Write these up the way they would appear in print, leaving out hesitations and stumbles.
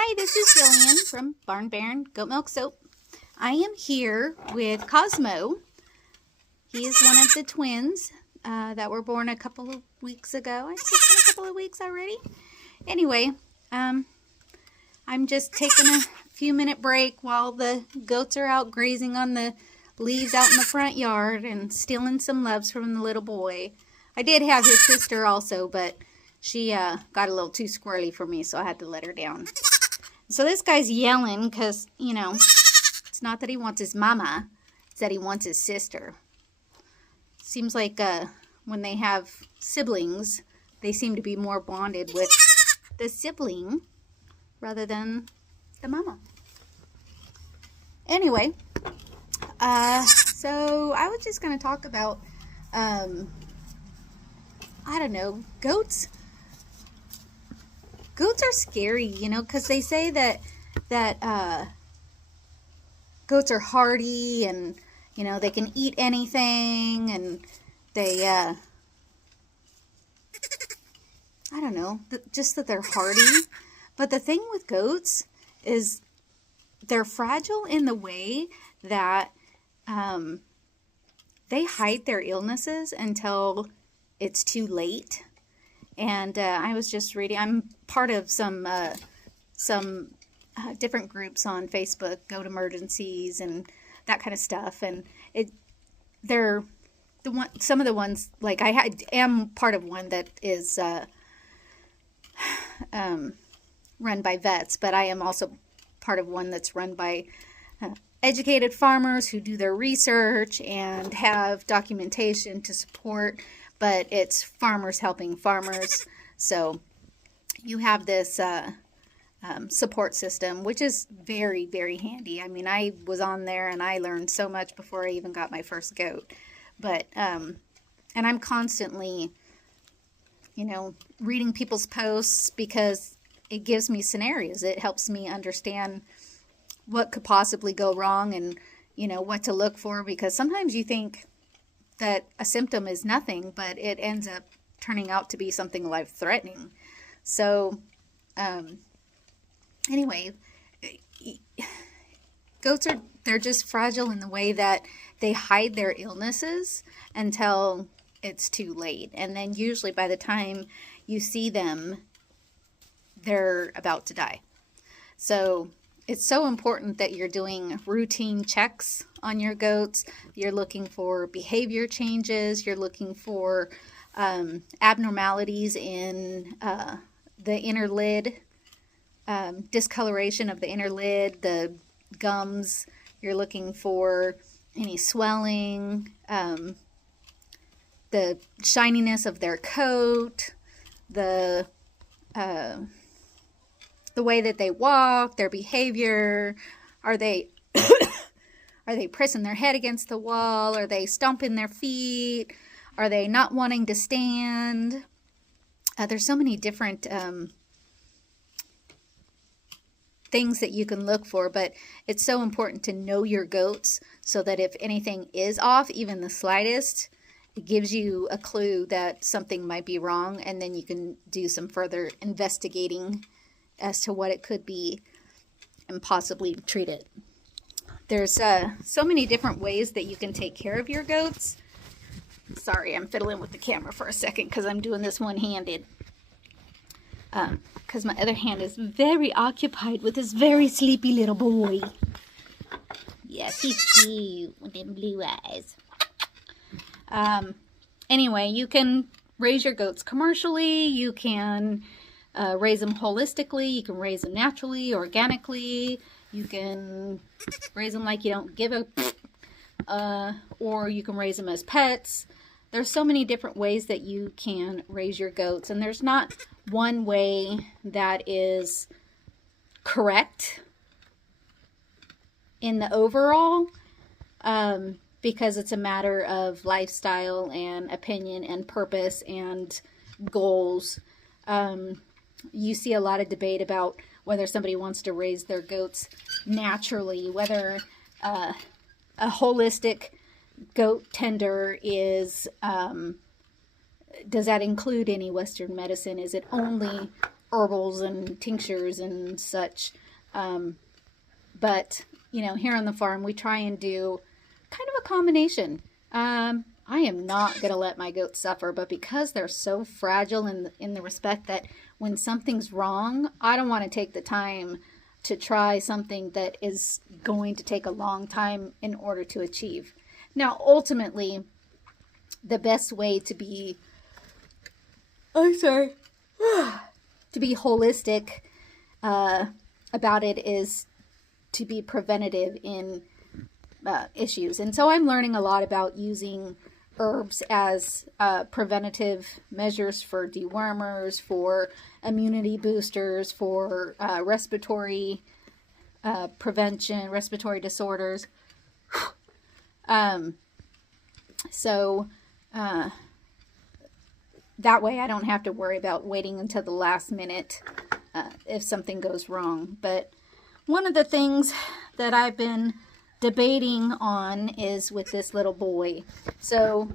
Hi, this is Jillian from Barn Baron Goat Milk Soap. I am here with Cosmo. He is one of the twins that were born a couple of weeks ago. I think it's been a couple of weeks already. Anyway, I'm just taking a few minute break while the goats are out grazing on the leaves out in the front yard and stealing some loves from the little boy. I did have his sister also, but she got a little too squirrely for me, so I had to let her down. So this guy's yelling because, you know, it's not that he wants his mama, it's that he wants his sister. Seems like when they have siblings, they seem to be more bonded with the sibling rather than the mama. Anyway, so I was just going to talk about, I don't know, goats. Goats are scary, you know, because they say that goats are hardy and, you know, they can eat anything and they, I don't know, just that they're hardy. But the thing with goats is they're fragile in the way that they hide their illnesses until it's too late. And I was just reading, I'm part of some different groups on Facebook, Goat Emergencies and that kind of stuff. And they're some of the ones, like I am part of one that is run by vets, but I am also part of one that's run by educated farmers who do their research and have documentation to support. But it's farmers helping farmers. So you have this support system, which is very, very handy. I mean, I was on there and I learned so much before I even got my first goat. But, and I'm constantly, you know, reading people's posts because it gives me scenarios. It helps me understand what could possibly go wrong and, you know, what to look for. Because sometimes you think that a symptom is nothing, but it ends up turning out to be something life-threatening. So, anyway, goats they're just fragile in the way that they hide their illnesses until it's too late. And then usually by the time you see them, they're about to die. So it's so important that you're doing routine checks on your goats. You're looking for behavior changes. You're looking for abnormalities in the inner lid, discoloration of the inner lid, the gums. You're looking for any swelling, the shininess of their coat, the way that they walk, their behavior. Are they pressing their head against the wall? Are they stomping their feet? Are they not wanting to stand? There's so many different things that you can look for, but it's so important to know your goats so that if anything is off, even the slightest, it gives you a clue that something might be wrong, and then you can do some further investigating as to what it could be and possibly treat it. There's so many different ways that you can take care of your goats. Sorry, I'm fiddling with the camera for a second because I'm doing this one-handed. Because my other hand is very occupied with this very sleepy little boy. Yes, he's cute with them blue eyes. Anyway, you can raise your goats commercially. You can raise them holistically. You can raise them naturally, organically. You can raise them like you don't give a, or you can raise them as pets. There's so many different ways that you can raise your goats, and there's not one way that is correct in the overall, because it's a matter of lifestyle and opinion and purpose and goals. You see a lot of debate about whether somebody wants to raise their goats naturally, whether a holistic goat tender is, does that include any Western medicine? Is it only herbals and tinctures and such. But, you know, here on the farm, we try and do kind of a combination. I am not going to let my goats suffer, but because they're so fragile in the respect that when something's wrong, I don't want to take the time to try something that is going to take a long time in order to achieve. Now, ultimately, the best way to be, to be holistic about it is to be preventative in issues. And so I'm learning a lot about using herbs as preventative measures for dewormers, for immunity boosters, for respiratory prevention, respiratory disorders. So that way I don't have to worry about waiting until the last minute if something goes wrong. But one of the things that I've been debating on is with this little boy. So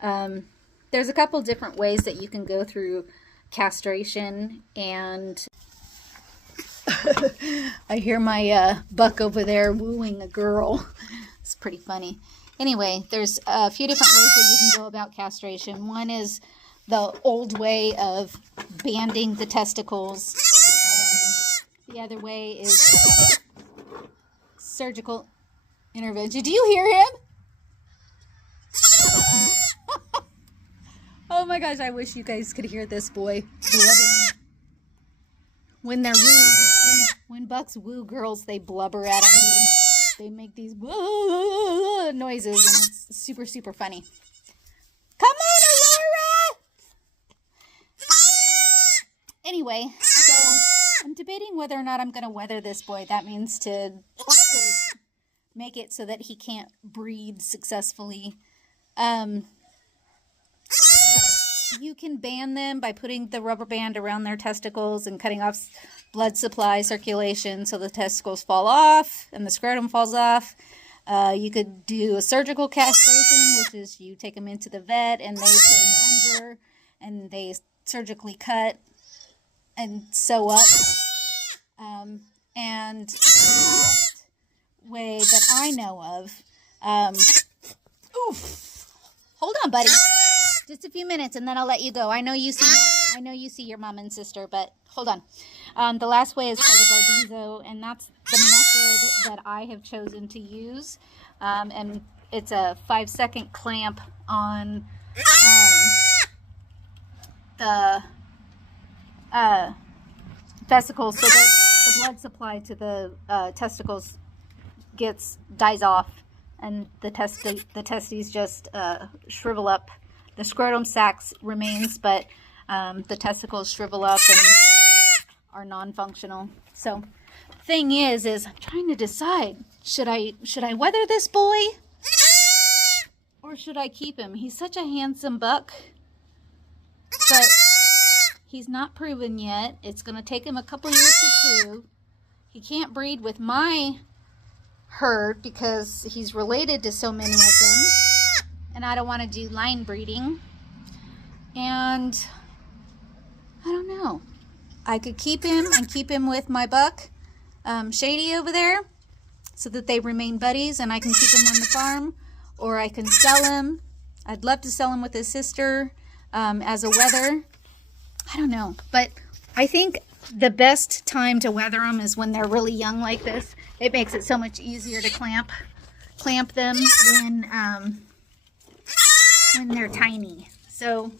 there's a couple different ways that you can go through castration, and I hear my buck over there wooing a girl. It's pretty funny. Anyway, there's a few different ways that you can go about castration. One is the old way of banding the testicles. The other way is surgical intervention. Do you hear him? Oh my gosh, I wish you guys could hear this boy blubbering. When they're when bucks woo girls, they blubber at them. They make these noises, and it's super, super funny. Come on, Aurora! Anyway, so I'm debating whether or not I'm going to weather this boy. That means to make it so that he can't breed successfully. You can ban them by putting the rubber band around their testicles and cutting off blood supply circulation so the testicles fall off and the scrotum falls off. You could do a surgical castration, which is you take them into the vet and they put them under and they surgically cut and sew up. And the way that I know of, hold on, buddy. Just a few minutes, and then I'll let you go. I know you see your mom and sister, but hold on. The last way is called a barbizo, and that's the method that I have chosen to use. And it's a 5-second clamp on the vesicles, so that the blood supply to the testicles dies off, and the testes just shrivel up. The scrotum sacs remains, but the testicles shrivel up and are non-functional. So, thing is I'm trying to decide: should I weather this boy, or should I keep him? He's such a handsome buck, but he's not proven yet. It's going to take him a couple years to prove. He can't breed with my herd because he's related to so many of them. And I don't want to do line breeding. And I don't know. I could keep him and keep him with my buck, Shady over there, so that they remain buddies and I can keep him on the farm. Or I can sell him. I'd love to sell him with his sister as a wether. I don't know. But I think the best time to weather them is when they're really young like this. It makes it so much easier to clamp them when they're tiny. So,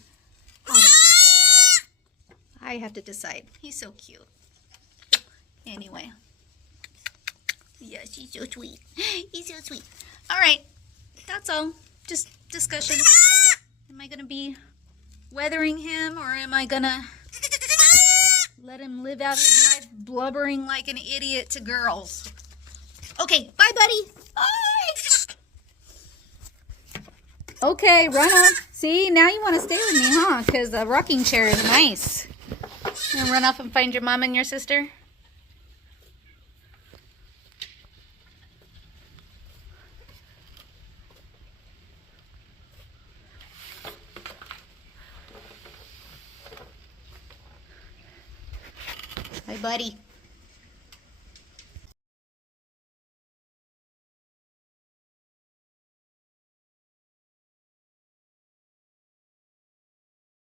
I don't know. I have to decide. He's so cute. Anyway. Yes, he's so sweet. He's so sweet. All right. That's all. Just discussion. Am I going to be weathering him, or am I going to let him live out his life blubbering like an idiot to girls? Okay. Bye, buddy. Bye. Okay, run off. See, now you want to stay with me, huh? Because the rocking chair is nice. You want to run off and find your mom and your sister? Hi, buddy.